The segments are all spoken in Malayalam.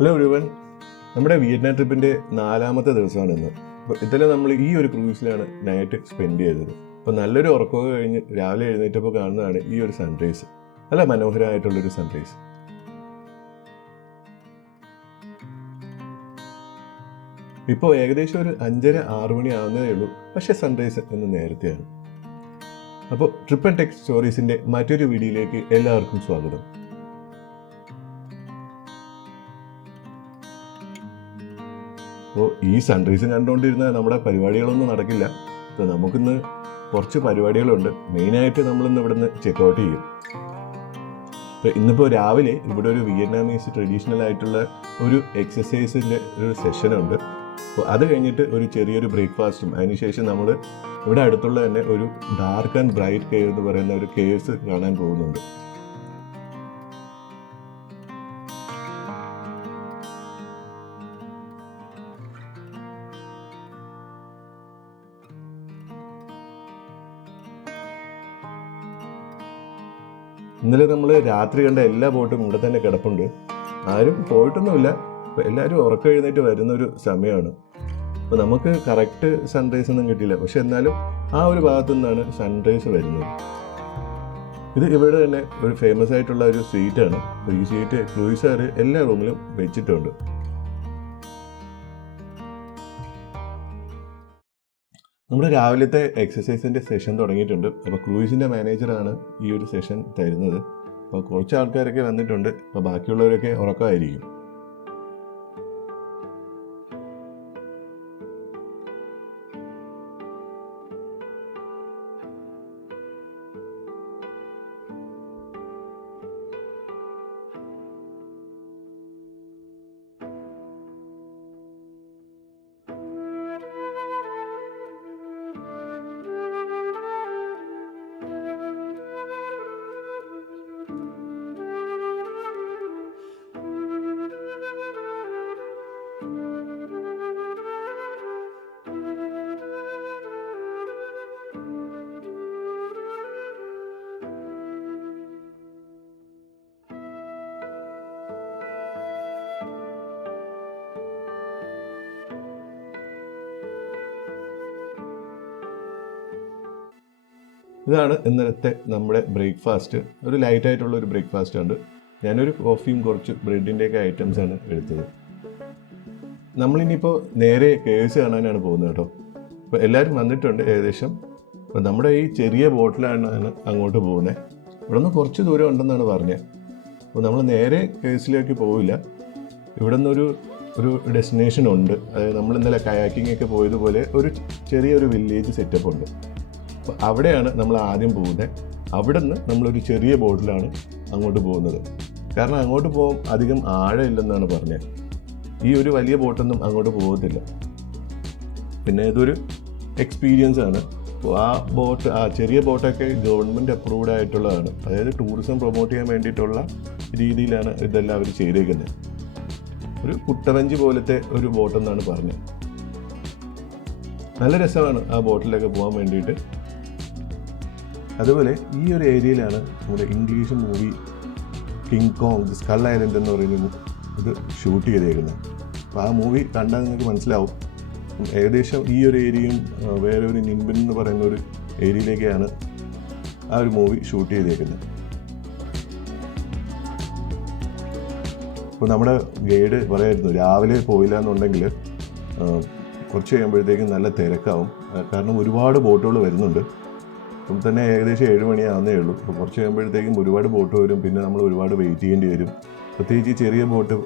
ഹലോ എവരിവൺ, നമ്മുടെ വിയറ്റ്നാം ട്രിപ്പിൻ്റെ 4ാമത്തെ ദിവസമാണ് ഇന്ന്. അപ്പോൾ ഇന്നലെ നമ്മൾ ഈ ഒരു ക്രൂസിലാണ് നൈറ്റ് സ്പെൻഡ് ചെയ്തത്. അപ്പോൾ നല്ലൊരു ഉറക്കമൊക്കെ കഴിഞ്ഞ് രാവിലെ എഴുന്നേറ്റപ്പോൾ കാണുന്നതാണ് ഈ ഒരു സൺറൈസ്. നല്ല മനോഹരമായിട്ടുള്ളൊരു സൺറൈസ്. ഇപ്പോൾ ഏകദേശം ഒരു 5:30-6 മണി ആവുന്നതേ ഉള്ളൂ, പക്ഷേ സൺറൈസ് എന്ന് നേരത്തെയാണ്. അപ്പോൾ ട്രിപ്പ് ആൻഡ് ടെക് സ്റ്റോറീസിൻ്റെ മറ്റൊരു വീഡിയോയിലേക്ക് എല്ലാവർക്കും സ്വാഗതം. അപ്പോൾ ഈ സൺറൈസ് കണ്ടുകൊണ്ടിരുന്ന നമ്മുടെ പരിപാടികളൊന്നും നടക്കില്ല. അപ്പോൾ നമുക്കിന്ന് കുറച്ച് പരിപാടികളുണ്ട്. മെയിനായിട്ട് നമ്മളിന്ന് ഇവിടെ നിന്ന് ചെക്കൗട്ട് ചെയ്യും. അപ്പോൾ ഇന്നിപ്പോൾ രാവിലെ ഇവിടെ ഒരു വിയറ്റ്നാമീസ് ട്രഡീഷണൽ ആയിട്ടുള്ള ഒരു എക്സസൈസിൻ്റെ ഒരു സെഷനുണ്ട്. അപ്പോൾ അത് കഴിഞ്ഞിട്ട് ഒരു ചെറിയൊരു ബ്രേക്ക്ഫാസ്റ്റും, അതിനുശേഷം നമ്മൾ ഇവിടെ അടുത്തുള്ള തന്നെ ഒരു ഡാർക്ക് ആൻഡ് ബ്രൈറ്റ് കേവ് എന്ന് പറയുന്ന ഒരു കേവ്സ് കാണാൻ പോകുന്നുണ്ട്. ഇന്നലെ നമ്മൾ രാത്രി കണ്ട എല്ലാ ബോട്ടും ഇവിടെ തന്നെ കിടപ്പുണ്ട്. ആരും പോയിട്ടൊന്നുമില്ല. അപ്പോൾ എല്ലാവരും ഉറക്കം എഴുന്നേറ്റ് വരുന്നൊരു സമയമാണ്. അപ്പോൾ നമുക്ക് കറക്റ്റ് സൺറൈസ് ഒന്നും കിട്ടിയില്ല, പക്ഷെ എന്നാലും ആ ഒരു ഭാഗത്തു നിന്നാണ് സൺറൈസ് വരുന്നത്. ഇത് ഇവിടെ തന്നെ ഒരു ഫേമസ് ആയിട്ടുള്ള ഒരു സ്വീറ്റാണ്. അപ്പോൾ ഈ സ്വീറ്റ് ക്രൂയിസുകാർ എല്ലാ റൂമിലും വെച്ചിട്ടുണ്ട്. നമ്മുടെ രാവിലത്തെ എക്സസൈസിൻ്റെ സെഷൻ തുടങ്ങിയിട്ടുണ്ട്. അപ്പോൾ ക്രൂയിസിൻ്റെ മാനേജറാണ് ഈ ഒരു സെഷൻ തരുന്നത്. അപ്പോൾ കുറച്ച് ആൾക്കാരൊക്കെ വന്നിട്ടുണ്ട്. അപ്പോൾ ബാക്കിയുള്ളവരൊക്കെ ഉറക്കമായിരിക്കും. ഇതാണ് ഇന്നലത്തെ നമ്മുടെ ബ്രേക്ക്ഫാസ്റ്റ്. ഒരു ലൈറ്റായിട്ടുള്ള ഒരു ബ്രേക്ക്ഫാസ്റ്റ് ഉണ്ട്. ഞാനൊരു കോഫിയും കുറച്ച് ബ്രെഡിൻ്റെയൊക്കെ ഐറ്റംസാണ് എടുത്തത്. നമ്മളിനിയിപ്പോൾ നേരെ കേവ്സ് കാണാനാണ് പോകുന്നത് കേട്ടോ. അപ്പോൾ എല്ലാവരും വന്നിട്ടുണ്ട് ഏകദേശം. അപ്പോൾ നമ്മുടെ ഈ ചെറിയ ബോട്ടിലാണ് അങ്ങോട്ട് പോകുന്നത്. ഇവിടെ നിന്ന് കുറച്ച് ദൂരം ഉണ്ടെന്നാണ് പറഞ്ഞത്. അപ്പോൾ നമ്മൾ നേരെ കേവ്സിലേക്ക് പോവില്ല. ഇവിടെ നിന്നൊരു ഡെസ്റ്റിനേഷൻ ഉണ്ട്. അതായത് നമ്മൾ ഇന്നലെ കയാക്കിംഗ് ഒക്കെ പോയതുപോലെ ഒരു ചെറിയൊരു വില്ലേജ് സെറ്റപ്പ് ഉണ്ട്. അപ്പോൾ അവിടെയാണ് നമ്മൾ ആദ്യം പോകുന്നത്. അവിടെ നിന്ന് നമ്മളൊരു ചെറിയ ബോട്ടിലാണ് അങ്ങോട്ട് പോകുന്നത്. കാരണം അങ്ങോട്ട് പോകാൻ അധികം ആഴമില്ലെന്നാണ് പറഞ്ഞത്. ഈ ഒരു വലിയ ബോട്ടൊന്നും അങ്ങോട്ട് പോകത്തില്ല. പിന്നെ ഇതൊരു എക്സ്പീരിയൻസ് ആണ്. അപ്പോൾ ആ ചെറിയ ബോട്ടൊക്കെ ഗവൺമെൻറ് അപ്രൂവ്ഡ് ആയിട്ടുള്ളതാണ്. അതായത് ടൂറിസം പ്രൊമോട്ട് ചെയ്യാൻ വേണ്ടിയിട്ടുള്ള രീതിയിലാണ് ഇതെല്ലാം അവർ ചെയ്തേക്കുന്നത്. ഒരു കുട്ടവഞ്ചി പോലത്തെ ഒരു ബോട്ടെന്നാണ് പറഞ്ഞത്. നല്ല രസമാണ് ആ ബോട്ടിലൊക്കെ പോകാൻ വേണ്ടിയിട്ട്. അതുപോലെ ഈ ഒരു ഏരിയയിലാണ് നമ്മുടെ English movie king Kong the skull island എന്ന് പറയുന്നത് ഇത് ഷൂട്ട് ചെയ്തേക്കുന്നത്. അപ്പോൾ ആ മൂവി കണ്ടാൽ നിങ്ങൾക്ക് മനസ്സിലാവും. ഏകദേശം ഈ ഒരു ഏരിയയും വേറെ ഒരു നിൻബിൻ എന്ന് പറയുന്ന ഒരു ഏരിയയിലേക്കാണ് ആ ഒരു മൂവി ഷൂട്ട് ചെയ്തേക്കുന്നത്. അപ്പോൾ നമ്മുടെ ഗൈഡ് പറയായിരുന്നു രാവിലെ പോയില്ല എന്നുണ്ടെങ്കിൽ കുറച്ച് കഴിയുമ്പോഴത്തേക്കും നല്ല തിരക്കാവും. കാരണം ഒരുപാട് ബോട്ടുകൾ വരുന്നുണ്ട്. അപ്പം തന്നെ ഏകദേശം 7 മണിയാവുന്നേ ഉള്ളൂ. അപ്പോൾ കുറച്ച് കഴിയുമ്പോഴത്തേക്കും ഒരുപാട് ബോട്ട് വരും. പിന്നെ നമ്മൾ ഒരുപാട് വെയിറ്റ് ചെയ്യേണ്ടി വരും. പ്രത്യേകിച്ച് ഈ ചെറിയ ബോട്ട്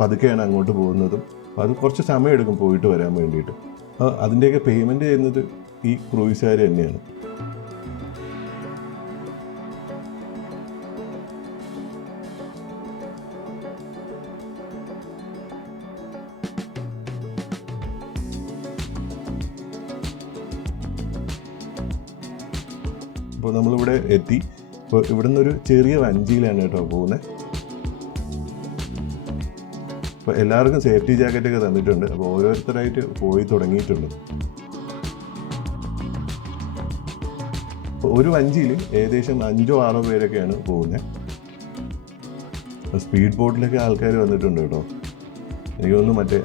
പതുക്കെയാണ് അങ്ങോട്ട് പോകുന്നതും. അപ്പോൾ അത് കുറച്ച് സമയം എടുക്കും പോയിട്ട് വരാൻ വേണ്ടിയിട്ട്. അപ്പോൾ അതിൻ്റെയൊക്കെ പേയ്മെൻറ്റ് ചെയ്യുന്നത് ഈ ക്രൂയിസുകാർ തന്നെയാണ്. അപ്പോൾ നമ്മളിവിടെ എത്തി. അപ്പോൾ ഇവിടെ നിന്നൊരു ചെറിയ വഞ്ചിയിലാണ് കേട്ടോ പോകുന്നത്. അപ്പോൾ എല്ലാവർക്കും സേഫ്റ്റി ജാക്കറ്റൊക്കെ തന്നിട്ടുണ്ട്. അപ്പോൾ ഓരോരുത്തരായിട്ട് പോയി തുടങ്ങിയിട്ടുണ്ട്. അപ്പോൾ ഒരു വഞ്ചിയിൽ ഏകദേശം 5-6 പേരൊക്കെയാണ് പോകുന്നത്. സ്പീഡ് ബോട്ടിലൊക്കെ ആൾക്കാർ വന്നിട്ടുണ്ട് കേട്ടോ. എനിക്ക് തോന്നുന്നു മറ്റേ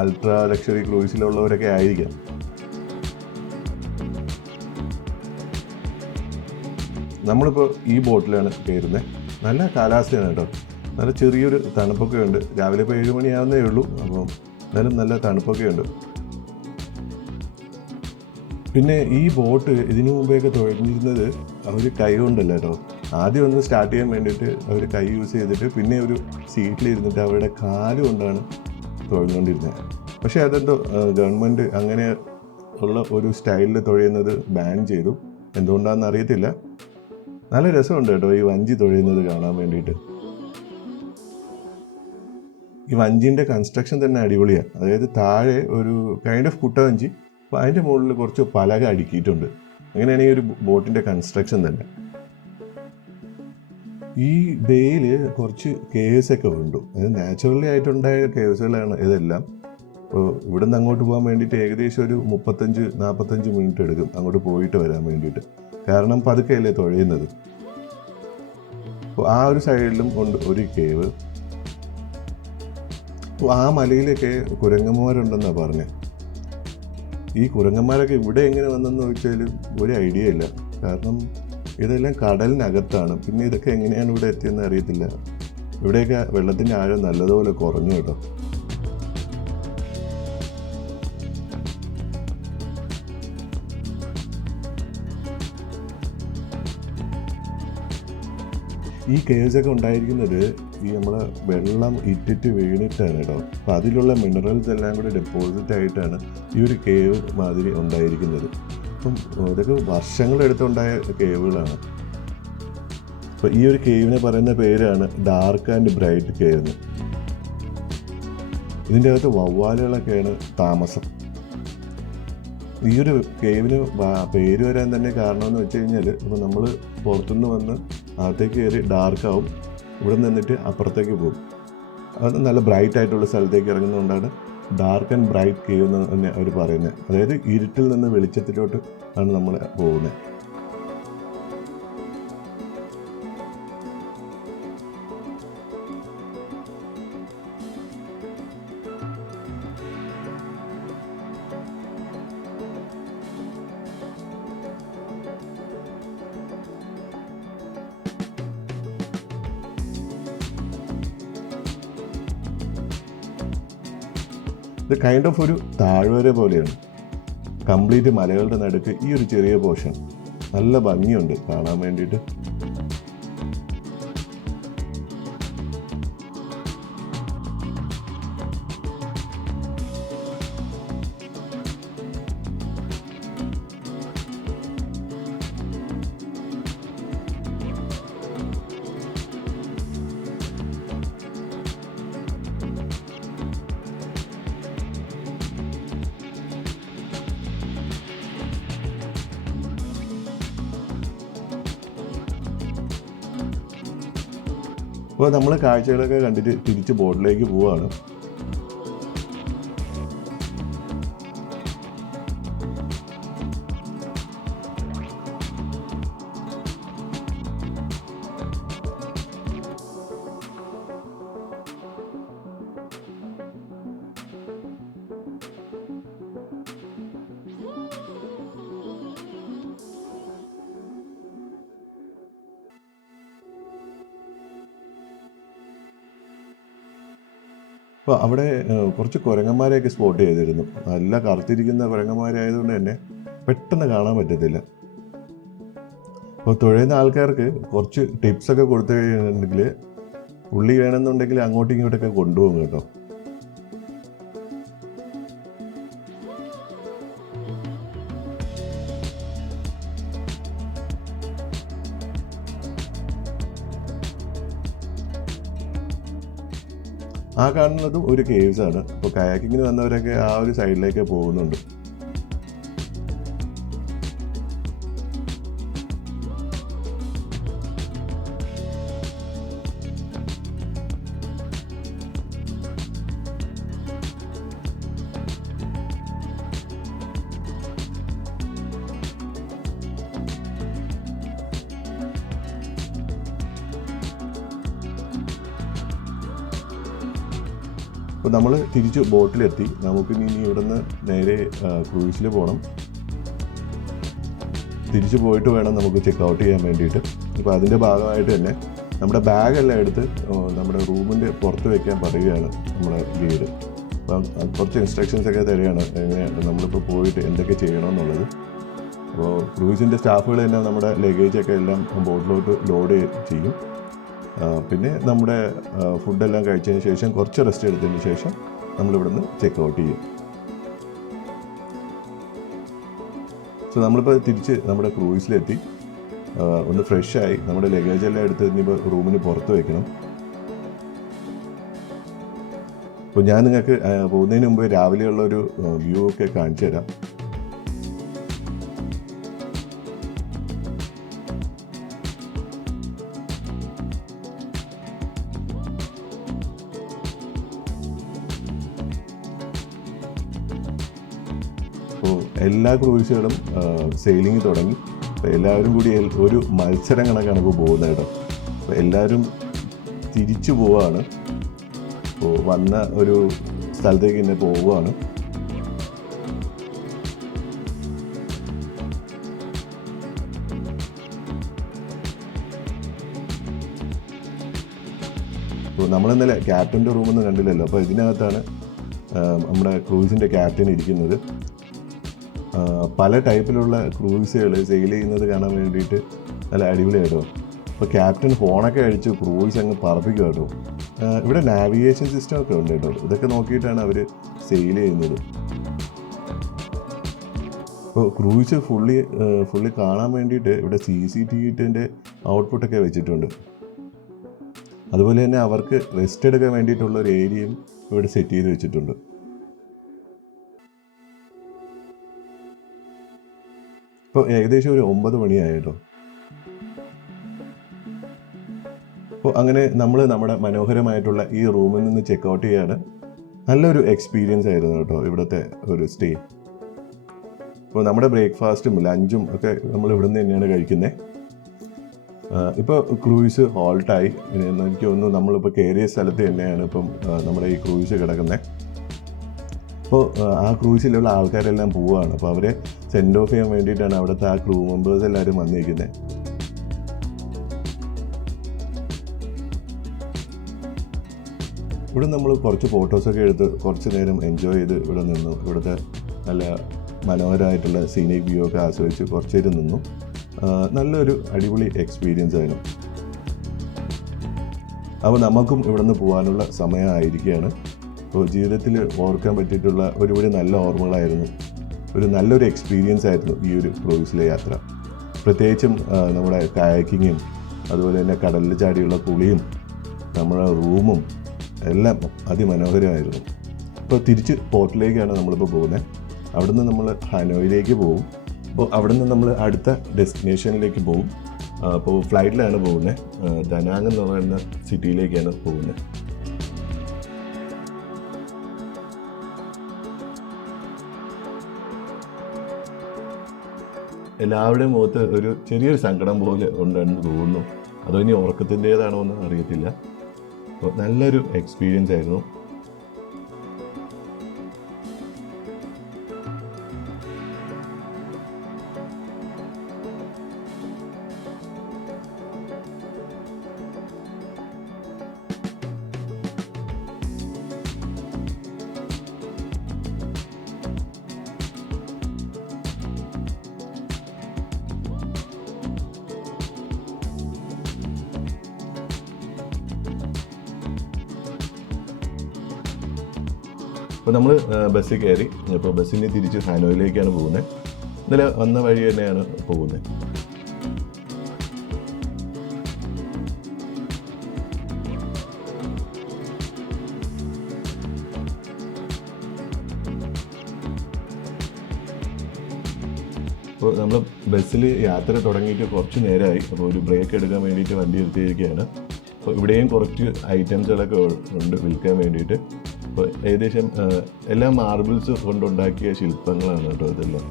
അൾട്രാ ലക്ഷറി ക്രൂസിലുള്ളവരൊക്കെ ആയിരിക്കാം. നമ്മളിപ്പോൾ ഈ ബോട്ടിലാണ് കയറുന്നത്. നല്ല കാലാവസ്ഥയാണ് കേട്ടോ, നല്ല ചെറിയൊരു തണുപ്പൊക്കെ ഉണ്ട്. രാവിലെ ഇപ്പോൾ 7 മണിയാവുന്നേ ഉള്ളൂ, അപ്പോൾ എന്നാലും നല്ല തണുപ്പൊക്കെ ഉണ്ട്. പിന്നെ ഈ ബോട്ട് ഇതിനു മുമ്പേയൊക്കെ തുഴഞ്ഞിരുന്നത് അവർ കൈ കൊണ്ടല്ല കേട്ടോ. ആദ്യം ഒന്ന് സ്റ്റാർട്ട് ചെയ്യാൻ വേണ്ടിയിട്ട് അവർ കൈ യൂസ് ചെയ്തിട്ട് പിന്നെ ഒരു സീറ്റിലിരുന്നിട്ട് അവരുടെ കാല് കൊണ്ടാണ് തുഴഞ്ഞുകൊണ്ടിരുന്നത്. പക്ഷേ അതെന്തോ ഗവൺമെൻറ് അങ്ങനെ ഉള്ള ഒരു സ്റ്റൈലിൽ തുഴയുന്നത് ബാൻ ചെയ്തു. എന്തുകൊണ്ടാണെന്ന് അറിയത്തില്ല. നല്ല രസമുണ്ട് കേട്ടോ ഈ വഞ്ചി തുഴയുന്നത് കാണാൻ വേണ്ടിയിട്ട്. ഈ വഞ്ചിൻ്റെ കൺസ്ട്രക്ഷൻ തന്നെ അടിപൊളിയാണ്. അതായത് താഴെ ഒരു കൈൻഡ് ഓഫ് കുട്ടവഞ്ചി, അപ്പോൾ അതിൻ്റെ മുകളിൽ കുറച്ച് പലക അടുക്കിയിട്ടുണ്ട്. അങ്ങനെയാണ് ഈ ഒരു ബോട്ടിൻ്റെ കൺസ്ട്രക്ഷൻ തന്നെ. ഈ ബേയിൽ കുറച്ച് കേവ്സൊക്കെ ഉണ്ട്. അത് നാച്ചുറലി ആയിട്ടുണ്ടായ കേവ്സുകളാണ് ഇതെല്ലാം. അപ്പോൾ ഇവിടെ നിന്ന് അങ്ങോട്ട് പോകാൻ വേണ്ടിയിട്ട് ഏകദേശം ഒരു 35-40 മിനിറ്റ് എടുക്കും അങ്ങോട്ട് പോയിട്ട് വരാൻ വേണ്ടിയിട്ട്. കാരണം പതുക്കെയല്ലേ തുഴയുന്നത്. അപ്പോൾ ആ ഒരു സൈഡിലും ഉണ്ട് ഒരു കേവ്. അപ്പോൾ ആ മലയിലൊക്കെ കുരങ്ങന്മാരുണ്ടെന്നാണ് പറഞ്ഞത്. ഈ കുരങ്ങന്മാരൊക്കെ ഇവിടെ എങ്ങനെ വന്നെന്ന് ചോദിച്ചാൽ ഒരു ഐഡിയ ഇല്ല. കാരണം ഇതെല്ലാം കടലിനകത്താണ്. പിന്നെ ഇതൊക്കെ എങ്ങനെയാണ് ഇവിടെ എത്തിയെന്ന് അറിയത്തില്ല. ഇവിടെയൊക്കെ വെള്ളത്തിൻ്റെ ആഴം നല്ലതുപോലെ കുറഞ്ഞു കേട്ടോ. ഈ കേവ്സൊക്കെ ഉണ്ടായിരിക്കുന്നത് ഈ നമ്മളെ വെള്ളം ഇറ്റിട്ട് വീണിട്ടാണ് കേട്ടോ. അപ്പോൾ അതിലുള്ള മിനറൽസ് എല്ലാം കൂടി ഡെപ്പോസിറ്റ് ആയിട്ടാണ് ഈ ഒരു കേവ് മാതിരി ഉണ്ടായിരിക്കുന്നത്. അപ്പം ഇതൊക്കെ വർഷങ്ങളെടുത്തുണ്ടായ കേവുകളാണ്. അപ്പോൾ ഈ ഒരു കേവിനെ പറയുന്ന പേരാണ് ഡാർക്ക് ആൻഡ് ബ്രൈറ്റ് കേവ് എന്ന്. ഇതിൻ്റെ അകത്ത് വവ്വാലുകളൊക്കെയാണ് താമസം. ഈ ഒരു കേവിന് പേര് വരാൻ തന്നെ കാരണമെന്ന് വെച്ച് കഴിഞ്ഞാൽ, ഇപ്പോൾ നമ്മൾ പുറത്തുനിന്ന് വന്ന് അകത്തേക്ക് കയറി ഡാർക്കാവും, ഇവിടെ നിന്നിട്ട് അപ്പുറത്തേക്ക് പോകും. അത് നല്ല ബ്രൈറ്റ് ആയിട്ടുള്ള സ്ഥലത്തേക്ക് ഇറങ്ങുന്നതുകൊണ്ടാണ് ഡാർക്ക് ആൻഡ് ബ്രൈറ്റ് കേവ് എന്ന് തന്നെ അവർ പറയുന്നത്. അതായത് ഇരുട്ടിൽ നിന്ന് വെളിച്ചത്തിലോട്ട് ആണ് നമ്മൾ പോകുന്നത്. ഇത് കൈൻഡ് ഓഫ് ഒരു താഴ്വര പോലെയാണ്. കംപ്ലീറ്റ് മലകളുടെ നടുക്ക് ഈ ഒരു ചെറിയ പോർഷൻ. നല്ല ഭംഗിയുണ്ട് കാണാൻ വേണ്ടിയിട്ട്. അപ്പോൾ നമ്മൾ കാഴ്ചകളൊക്കെ കണ്ടിട്ട് തിരിച്ച് ബോട്ടിലേക്ക് പോവുകയാണ്. അപ്പോൾ അവിടെ കുറച്ച് കുരങ്ങന്മാരെയൊക്കെ സ്പോട്ട് ചെയ്തിരുന്നു. നല്ല കറുത്തിരിക്കുന്ന കുരങ്ങന്മാരായതുകൊണ്ട് തന്നെ പെട്ടെന്ന് കാണാൻ പറ്റത്തില്ല. അപ്പോൾ തുഴയുന്ന ആൾക്കാർക്ക് കുറച്ച് ടിപ്സൊക്കെ കൊടുത്തു കഴിഞ്ഞിട്ടുണ്ടെങ്കിൽ പുള്ളി വേണമെന്നുണ്ടെങ്കിൽ അങ്ങോട്ടും ഇങ്ങോട്ടൊക്കെ കൊണ്ടുപോകും കേട്ടോ. ആ കാണുന്നതും ഒരു കേവ്സ് ആണ്. അപ്പോൾ കയാക്കിങ്ങിന് വന്നവരൊക്കെ ആ ഒരു സൈഡിലേക്ക് പോകുന്നുണ്ട്. അപ്പോൾ നമ്മൾ തിരിച്ച് ബോട്ടിലെത്തി. നമുക്കിനി ഇവിടുന്ന് നേരെ ക്രൂസിൽ പോകണം. തിരിച്ച് പോയിട്ട് വേണം നമുക്ക് ചെക്ക് ഔട്ട് ചെയ്യാൻ വേണ്ടിയിട്ട്. അപ്പോൾ അതിൻ്റെ ഭാഗമായിട്ട് തന്നെ നമ്മുടെ ബാഗെല്ലാം എടുത്ത് നമ്മുടെ റൂമിൻ്റെ പുറത്ത് വയ്ക്കാൻ പറയുകയാണ് നമ്മുടെ ഗൈഡ്. അപ്പം കുറച്ച് ഇൻസ്ട്രക്ഷൻസ് ഒക്കെ തരികയാണ് എങ്ങനെയാണ് നമ്മളിപ്പോൾ പോയിട്ട് എന്തൊക്കെ ചെയ്യണമെന്നുള്ളത്. അപ്പോൾ ക്രൂസിൻ്റെ സ്റ്റാഫുകൾ തന്നെ നമ്മുടെ ലഗേജൊക്കെ എല്ലാം ബോട്ടിലോട്ട് ലോഡ് ചെയ്യും. പിന്നെ നമ്മുടെ ഫുഡെല്ലാം കഴിച്ചതിന് ശേഷം കുറച്ച് റെസ്റ്റ് എടുത്തതിന് ശേഷം നമ്മളിവിടുന്ന് ചെക്ക് ഔട്ട് ചെയ്യും. സോ നമ്മളിപ്പോൾ തിരിച്ച് നമ്മുടെ ക്രൂസിലെത്തി. ഒന്ന് ഫ്രഷായി നമ്മുടെ ലഗേജെല്ലാം എടുത്ത് ഇനിയിപ്പോൾ റൂമിന് പുറത്ത് വയ്ക്കണം. അപ്പോൾ ഞാൻ നിങ്ങൾക്ക് പോകുന്നതിന് മുമ്പ് രാവിലെയുള്ളൊരു വ്യൂ ഒക്കെ കാണിച്ചു തരാം. അപ്പോൾ എല്ലാ ക്രൂസുകളും സെയിലിംഗ് തുടങ്ങി. അപ്പോൾ എല്ലാവരും കൂടി ഒരു മത്സരം കണക്കാണ് ഇപ്പോൾ പോകുന്നത് കേട്ടോ. അപ്പോൾ എല്ലാവരും തിരിച്ചു പോവുകയാണ്. അപ്പോൾ വന്ന ഒരു സ്ഥലത്തേക്ക് തന്നെ പോവുകയാണ്. അപ്പോൾ നമ്മളിന്നലെ ക്യാപ്റ്റൻ്റെ റൂമൊന്നും കണ്ടില്ലല്ലോ. അപ്പോൾ ഇതിനകത്താണ് നമ്മുടെ ക്രൂസിൻ്റെ ക്യാപ്റ്റൻ ഇരിക്കുന്നത്. പല ടൈപ്പിലുള്ള ക്രൂസുകൾ സെയിൽ ചെയ്യുന്നത് കാണാൻ വേണ്ടിയിട്ട് നല്ല അടിപൊളിയായിട്ടോ. അപ്പോൾ ക്യാപ്റ്റൻ ഫോണൊക്കെ അടിച്ച് ക്രൂസ് അങ്ങ് പറപ്പിക്കും കേട്ടോ. ഇവിടെ നാവിഗേഷൻ സിസ്റ്റം ഒക്കെ ഉണ്ട് കേട്ടോ. ഇതൊക്കെ നോക്കിയിട്ടാണ് അവർ സെയിൽ ചെയ്യുന്നത്. അപ്പോൾ ക്രൂസ് ഫുള്ളി കാണാൻ വേണ്ടിയിട്ട് ഇവിടെ CCTVൻ്റെ ഔട്ട്പുട്ടൊക്കെ വെച്ചിട്ടുണ്ട്. അതുപോലെ തന്നെ അവർക്ക് റെസ്റ്റ് എടുക്കാൻ വേണ്ടിയിട്ടുള്ള ഒരു ഏരിയയും ഇവിടെ സെറ്റ് ചെയ്ത് വെച്ചിട്ടുണ്ട്. ഇപ്പോൾ ഏകദേശം ഒരു 9 മണിയായി കേട്ടോ. അപ്പോൾ അങ്ങനെ നമ്മൾ നമ്മുടെ മനോഹരമായിട്ടുള്ള ഈ റൂമിൽ നിന്ന് ചെക്ക് ഔട്ട് ചെയ്യാണ്. നല്ലൊരു എക്സ്പീരിയൻസ് ആയിരുന്നു കേട്ടോ ഇവിടുത്തെ ഒരു സ്റ്റേ. അപ്പോൾ നമ്മുടെ ബ്രേക്ക്ഫാസ്റ്റും ലഞ്ചും ഒക്കെ നമ്മൾ ഇവിടെ നിന്ന് തന്നെയാണ് കഴിക്കുന്നത്. ഇപ്പോൾ ക്രൂയിസ് ഹോൾട്ടായി. എനിക്ക് തോന്നുന്നു നമ്മളിപ്പോൾ കയറിയ സ്ഥലത്ത് തന്നെയാണ് ഇപ്പം നമ്മുടെ ഈ ക്രൂയിസ് കിടക്കുന്നത്. അപ്പോൾ ആ ക്രൂസിലുള്ള ആൾക്കാരെല്ലാം പോവുകയാണ്. അപ്പോൾ അവരെ സെൻഡ് ഓഫ് ചെയ്യാൻ വേണ്ടിയിട്ടാണ് അവിടുത്തെ ആ ക്രൂ മെമ്പേഴ്സ് എല്ലാവരും വന്നിരിക്കുന്നത്. ഇവിടെ നമ്മൾ കുറച്ച് ഫോട്ടോസൊക്കെ എടുത്ത് കുറച്ച് നേരം എൻജോയ് ചെയ്ത് ഇവിടെ നിന്നു. ഇവിടുത്തെ നല്ല മനോഹരമായിട്ടുള്ള സീനിക് വ്യൂ ഒക്കെ ആസ്വദിച്ച് കുറച്ച് നേരം നിന്നു. നല്ലൊരു അടിപൊളി എക്സ്പീരിയൻസ് ആയിരുന്നു. അപ്പോൾ നമുക്കും ഇവിടെ നിന്ന് പോകാനുള്ള സമയമായിരിക്കുകയാണ്. അപ്പോൾ ജീവിതത്തിൽ ഓർക്കാൻ പറ്റിയിട്ടുള്ള ഒരുപാട് നല്ല ഓർമ്മകളായിരുന്നു. ഒരു നല്ലൊരു എക്സ്പീരിയൻസ് ആയിരുന്നു ഈ ഒരു ക്രൂസിലെ യാത്ര. പ്രത്യേകിച്ചും നമ്മുടെ കായാക്കിങ്ങും അതുപോലെ തന്നെ കടലിൽ ചാടിയുള്ള കുളിയും നമ്മുടെ റൂമും എല്ലാം അതിമനോഹരമായിരുന്നു. ഇപ്പോൾ തിരിച്ച് പോർട്ടിലേക്കാണ് നമ്മളിപ്പോൾ പോകുന്നത്. അവിടുന്ന് നമ്മൾ ഹനോയിലേക്ക് പോകും. അപ്പോൾ അവിടുന്ന് നമ്മൾ അടുത്ത ഡെസ്റ്റിനേഷനിലേക്ക് പോകും. അപ്പോൾ ഫ്ലൈറ്റിലാണ് പോകുന്നത്. ദനാങ് എന്ന് പറയുന്ന സിറ്റിയിലേക്കാണ് പോകുന്നത്. എല്ലാവരുടെയും മുഖത്ത് ഒരു ചെറിയൊരു സങ്കടം പോലെ ഉണ്ടെന്ന് തോന്നുന്നു. അതോ ഇനി ഉറക്കത്തിൻ്റേതാണോ എന്ന് അറിയത്തില്ല. അപ്പോൾ നല്ലൊരു എക്സ്പീരിയൻസ് ആയിരുന്നു. അപ്പോൾ നമ്മൾ ബസ്സിൽ കയറി. അപ്പോൾ ബസ്സിന് തിരിച്ച് ഹാനോയിലേക്കാണ് പോകുന്നത്. ഇന്നലെ വന്ന വഴി തന്നെയാണ് പോകുന്നത്. അപ്പോൾ നമ്മൾ ബസ്സിൽ യാത്ര തുടങ്ങിയിട്ട് കുറച്ച് നേരമായി. അപ്പോൾ ഒരു ബ്രേക്ക് എടുക്കാൻ വേണ്ടിയിട്ട് വണ്ടി നിർത്തിയിരിക്കുകയാണ്. അപ്പോൾ ഇവിടെയും കുറച്ച് ഐറ്റംസുകളൊക്കെ ഉണ്ട് വിൽക്കാൻ വേണ്ടിയിട്ട്. അപ്പോൾ ഏകദേശം എല്ലാ മാർബിൾസ് കൊണ്ടുണ്ടാക്കിയ ശില്പങ്ങളാണ് കേട്ടോ ഇതെല്ലാം.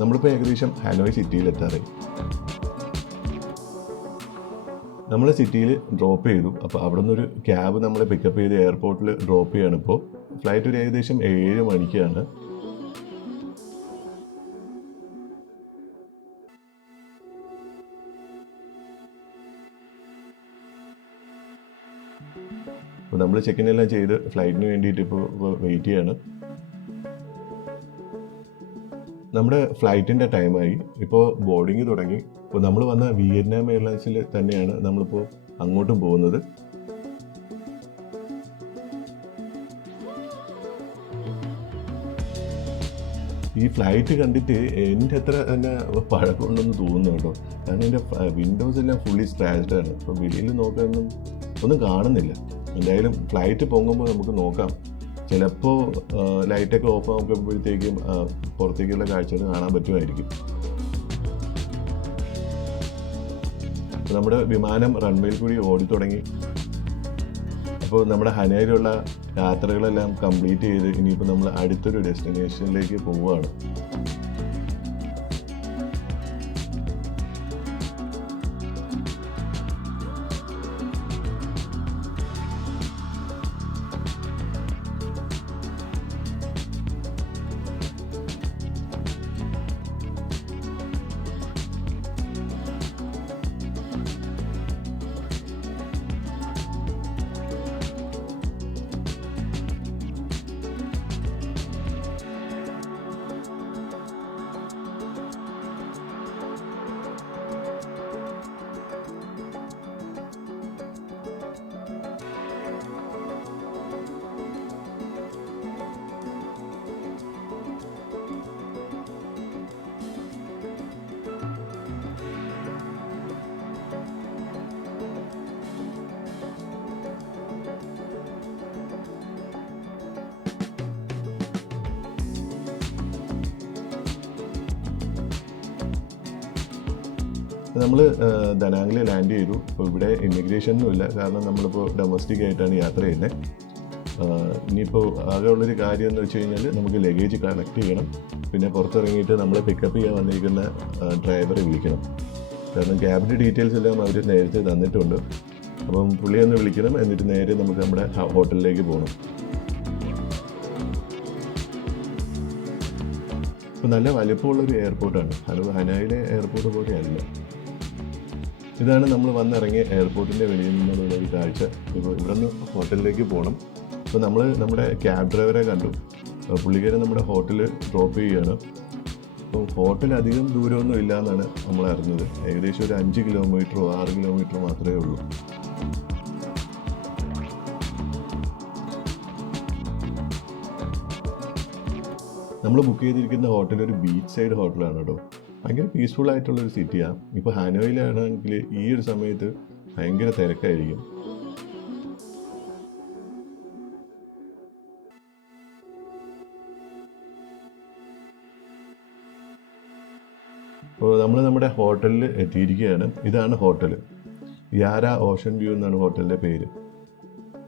നമ്മളിപ്പോൾ ഏകദേശം ഹാനോയ് സിറ്റിയിൽ എത്താറായി. നമ്മൾ സിറ്റിയിൽ ഡ്രോപ്പ് ചെയ്തു. അപ്പോൾ അവിടെ നിന്നൊരു ക്യാബ് നമ്മളെ പിക്കപ്പ് ചെയ്ത് എയർപോർട്ടിൽ ഡ്രോപ്പ് ചെയ്യാണ്. ഇപ്പോൾ ഫ്ലൈറ്റ് ഒരു ഏകദേശം 7 മണിക്കാണ്. അപ്പോൾ നമ്മൾ ചെക്ക് ഇൻ എല്ലാം ചെയ്ത് ഫ്ലൈറ്റിന് വേണ്ടിയിട്ട് ഇപ്പോൾ വെയിറ്റ് ചെയ്യാണ്. നമ്മുടെ ഫ്ലൈറ്റിൻ്റെ ടൈമായി. ഇപ്പോൾ ബോർഡിങ് തുടങ്ങി. ഇപ്പോൾ നമ്മൾ വന്ന വിയറ്റ്നാം എയർലൈൻസിൽ തന്നെയാണ് നമ്മളിപ്പോൾ അങ്ങോട്ടും പോകുന്നത്. ഈ ഫ്ലൈറ്റ് കണ്ടിട്ട് എൻ്റെ അത്ര തന്നെ പഴക്കമുണ്ടെന്ന് തോന്നുന്നു കേട്ടോ. കാരണം എൻ്റെ വിൻഡോസ് എല്ലാം ഫുള്ളി സ്ക്രാച്ച്ഡ് ആണ്. അപ്പോൾ വെളിയിൽ ഒന്നും കാണുന്നില്ല. എന്തായാലും ഫ്ലൈറ്റ് പൊങ്ങുമ്പോൾ നമുക്ക് നോക്കാം. ചിലപ്പോൾ ലൈറ്റൊക്കെ ഓഫ് ആക്കുമ്പോഴത്തേക്കും പുറത്തേക്കുള്ള കാഴ്ചകൾ കാണാൻ പറ്റുമായിരിക്കും. നമ്മുടെ വിമാനം റൺവേയിൽ കൂടി ഓടിത്തുടങ്ങി. അപ്പോൾ നമ്മുടെ ഹനോയിലുള്ള യാത്രകളെല്ലാം കംപ്ലീറ്റ് ചെയ്ത് ഇനിയിപ്പോൾ നമ്മൾ അടുത്തൊരു ഡെസ്റ്റിനേഷനിലേക്ക് പോവുകയാണ്. നമ്മൾ ദനാങ്ങിൽ ലാൻഡ് ചെയ്തു. ഇപ്പോൾ ഇവിടെ ഇമിഗ്രേഷനൊന്നും ഇല്ല, കാരണം നമ്മളിപ്പോൾ ഡൊമസ്റ്റിക് ആയിട്ടാണ് യാത്ര ചെയ്യുന്നത്. ഇനിയിപ്പോൾ ആകെ ഉള്ളൊരു കാര്യം എന്ന് വെച്ച് കഴിഞ്ഞാൽ നമുക്ക് ലഗേജ് കളക്ട് ചെയ്യണം. പിന്നെ പുറത്തിറങ്ങിയിട്ട് നമ്മളെ പിക്കപ്പ് ചെയ്യാൻ വന്നിരിക്കുന്ന ഡ്രൈവറെ വിളിക്കണം. കാരണം ക്യാബിൻ്റെ ഡീറ്റെയിൽസ് എല്ലാം അവർ നേരത്തെ തന്നിട്ടുണ്ട്. അപ്പം പുള്ളിയെ ഒന്ന് വിളിക്കണം. എന്നിട്ട് നേരെ നമുക്ക് നമ്മുടെ ഹോട്ടലിലേക്ക് പോകണം. ഇപ്പോൾ നല്ല വലിപ്പമുള്ളൊരു എയർപോർട്ടാണ്. ഹനോയിലെ എയർപോർട്ട് പോലെയല്ല. ഇതാണ് നമ്മൾ വന്നിറങ്ങിയ എയർപോർട്ടിൻ്റെ വെളിയിൽ നിന്നുള്ള ഒരു കാഴ്ച. ഇപ്പോൾ ഇവിടെ നിന്ന് ഹോട്ടലിലേക്ക് പോകണം. അപ്പോൾ നമ്മൾ നമ്മുടെ ക്യാബ് ഡ്രൈവറെ കണ്ടു. പുള്ളിക്കാരൻ നമ്മുടെ ഹോട്ടലിൽ ഡ്രോപ്പ് ചെയ്യുകയാണ്. അപ്പോൾ ഹോട്ടൽ അധികം ദൂരമൊന്നും ഇല്ല എന്നാണ് നമ്മൾ അറിഞ്ഞത്. ഏകദേശം ഒരു 5 കിലോമീറ്ററോ 6 കിലോമീറ്ററോ മാത്രമേ ഉള്ളൂ. നമ്മൾ ബുക്ക് ചെയ്തിരിക്കുന്ന ഹോട്ടൽ ഒരു ബീച്ച് സൈഡ് ഹോട്ടലാണ് കേട്ടോ. ഭയങ്കര പീസ്ഫുൾ ആയിട്ടുള്ളൊരു സിറ്റിയാണ്. ഇപ്പോൾ ഹനോയിലാണെങ്കിൽ ഈ ഒരു സമയത്ത് ഭയങ്കര തിരക്കായിരിക്കും. അപ്പോൾ നമ്മൾ നമ്മുടെ ഹോട്ടലിൽ എത്തിയിരിക്കുകയാണ്. ഇതാണ് ഹോട്ടൽ. യാര ഓഷൻ വ്യൂ എന്നാണ് ഹോട്ടലിൻ്റെ പേര്.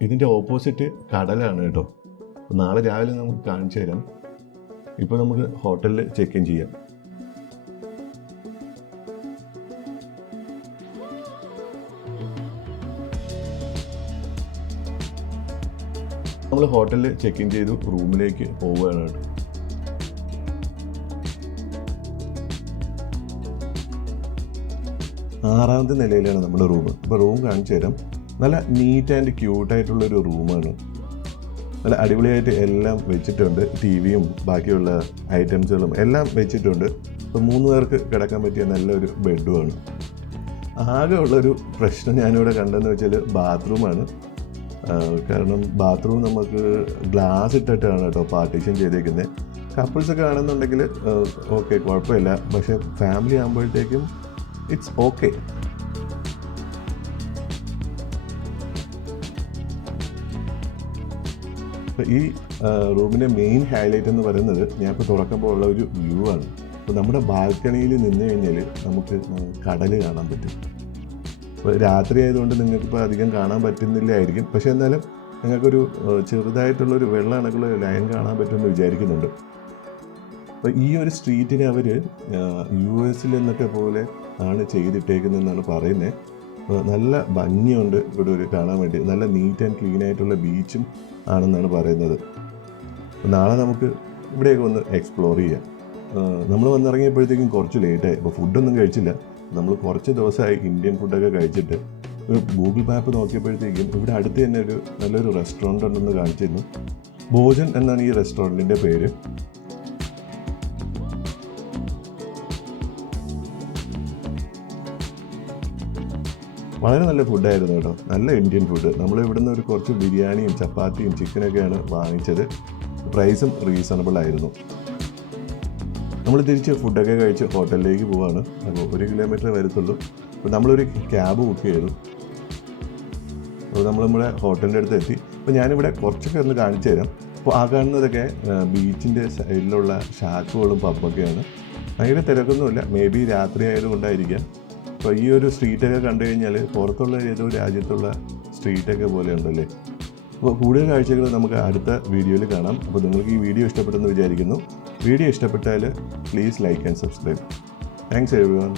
ഇതിൻ്റെ ഓപ്പോസിറ്റ് കടലാണ് കേട്ടോ. നാളെ രാവിലെ നമുക്ക് കാണിച്ചു തരാം. ഇപ്പോൾ നമുക്ക് ഹോട്ടലിൽ ചെക്ക് ഇൻ ചെയ്യാം. നമ്മൾ ഹോട്ടലിൽ ചെക്ക് ഇൻ ചെയ്തു റൂമിലേക്ക് പോവുകയാണ്. 6ാമത്തെ നിലയിലാണ് നമ്മുടെ റൂം. അപ്പോൾ റൂം കാണിച്ചു തരാം. നല്ല നീറ്റ് ആൻഡ് ക്യൂട്ടായിട്ടുള്ളൊരു റൂമാണ്. നല്ല അടിപൊളിയായിട്ട് എല്ലാം വെച്ചിട്ടുണ്ട്. ടി വിയും ബാക്കിയുള്ള ഐറ്റംസുകളും എല്ലാം വെച്ചിട്ടുണ്ട്. ഇപ്പോൾ 3 പേർക്ക് കിടക്കാൻ പറ്റിയ നല്ലൊരു ബെഡുമാണ്. ആകെ ഉള്ളൊരു പ്രശ്നം ഞാനിവിടെ കണ്ടതെന്ന് വെച്ചാൽ ബാത്റൂമാണ്. കാരണം ബാത്റൂം നമുക്ക് ഗ്ലാസ് ഇട്ടിട്ടാണ് കേട്ടോ പാർട്ടീഷൻ ചെയ്തേക്കുന്നത്. കപ്പിൾസൊക്കെ ആണെന്നുണ്ടെങ്കിൽ ഓക്കെ, കുഴപ്പമില്ല. പക്ഷേ ഫാമിലി ആകുമ്പോഴത്തേക്കും ഇറ്റ്സ് ഓക്കെ. അപ്പോൾ ഈ റൂമിൻ്റെ മെയിൻ ഹൈലൈറ്റ് എന്ന് പറയുന്നത് ഞാൻ ഇപ്പോൾ തുറക്കുമ്പോൾ ഉള്ള ഒരു വ്യൂ ആണ്. അപ്പോൾ നമ്മുടെ ബാൽക്കണിയിൽ നിന്ന് കഴിഞ്ഞാൽ നമുക്ക് കടൽ കാണാൻ പറ്റും. അപ്പോൾ രാത്രി ആയതുകൊണ്ട് നിങ്ങൾക്കിപ്പോൾ അധികം കാണാൻ പറ്റുന്നില്ലായിരിക്കും. പക്ഷേ എന്നാലും നിങ്ങൾക്കൊരു ചെറുതായിട്ടുള്ളൊരു വെള്ളം കണക്കുള്ള ലൈൻ കാണാൻ പറ്റുമെന്ന് വിചാരിക്കുന്നുണ്ട്. അപ്പോൾ ഈ ഒരു സ്ട്രീറ്റിനെ അവർ US എന്നൊക്കെ പോലെ ആണ് ചെയ്തിട്ടേക്കുന്നതെന്നാണ് പറയുന്നത്. നല്ല ഭംഗിയുണ്ട് ഇവിടെ ഒരു കാണാൻ വേണ്ടി. നല്ല നീറ്റ് ആൻഡ് ക്ലീൻ ആയിട്ടുള്ള ബീച്ചും ആണെന്നാണ് പറയുന്നത്. നാളെ നമുക്ക് ഇവിടെയൊക്കെ ഒന്ന് എക്സ്പ്ലോർ ചെയ്യാം. നമ്മൾ വന്നിറങ്ങിയപ്പോഴത്തേക്കും കുറച്ച് ലേറ്റായി. അപ്പോൾ ഫുഡൊന്നും കഴിച്ചില്ല. നമ്മൾ കുറച്ച് ദിവസമായി ഇന്ത്യൻ ഫുഡൊക്കെ കഴിച്ചിട്ട് ഒരു ഗൂഗിൾ മാപ്പ് നോക്കിയപ്പോഴത്തേക്കും ഇവിടെ അടുത്ത് തന്നെ ഒരു നല്ലൊരു റെസ്റ്റോറൻറ്റ് ഉണ്ടെന്ന് കാണിച്ചിരുന്നു. ഭോജൻ എന്നാണ് ഈ റെസ്റ്റോറൻറ്റിൻ്റെ പേര്. വളരെ നല്ല ഫുഡായിരുന്നു കേട്ടോ, നല്ല ഇന്ത്യൻ ഫുഡ്. നമ്മൾ ഇവിടുന്ന് ഒരു കുറച്ച് ബിരിയാണിയും ചപ്പാത്തിയും ചിക്കനൊക്കെയാണ് വാങ്ങിച്ചത്. പ്രൈസും റീസണബിൾ ആയിരുന്നു. നമ്മൾ തിരിച്ച് ഫുഡൊക്കെ കഴിച്ച് ഹോട്ടലിലേക്ക് പോവാണ്. അപ്പോൾ 1 കിലോമീറ്റർ വരത്തുള്ളൂ. അപ്പോൾ നമ്മളൊരു ക്യാബ് ബുക്ക് ചെയ്തു. അപ്പോൾ നമ്മൾ നമ്മുടെ ഹോട്ടലിൻ്റെ അടുത്ത് എത്തി. അപ്പോൾ ഞാനിവിടെ കുറച്ചൊക്കെ ഒന്ന് കാണിച്ചു തരാം. അപ്പോൾ ആ കാണുന്നതൊക്കെ ബീച്ചിൻ്റെ സൈഡിലുള്ള ഷാക്കുകളും പബ്ബൊക്കെയാണ്. ഭയങ്കര തിരക്കൊന്നുമില്ല. മേ ബി രാത്രി ആയതുകൊണ്ടായിരിക്കാം. അപ്പോൾ ഈ ഒരു സ്ട്രീറ്റൊക്കെ കണ്ടു കഴിഞ്ഞാൽ പുറത്തുള്ള ഏതോ രാജ്യത്തുള്ള സ്ട്രീറ്റൊക്കെ പോലെ ഉണ്ടല്ലേ. അപ്പോൾ കൂടുതൽ കാഴ്ചകൾ നമുക്ക് അടുത്ത വീഡിയോയിൽ കാണാം. അപ്പോൾ നിങ്ങൾക്ക് ഈ വീഡിയോ ഇഷ്ടപ്പെട്ടെന്ന് വിചാരിക്കുന്നു. വീഡിയോ ഇഷ്ടപ്പെട്ടാൽ please like and subscribe. Thanks everyone.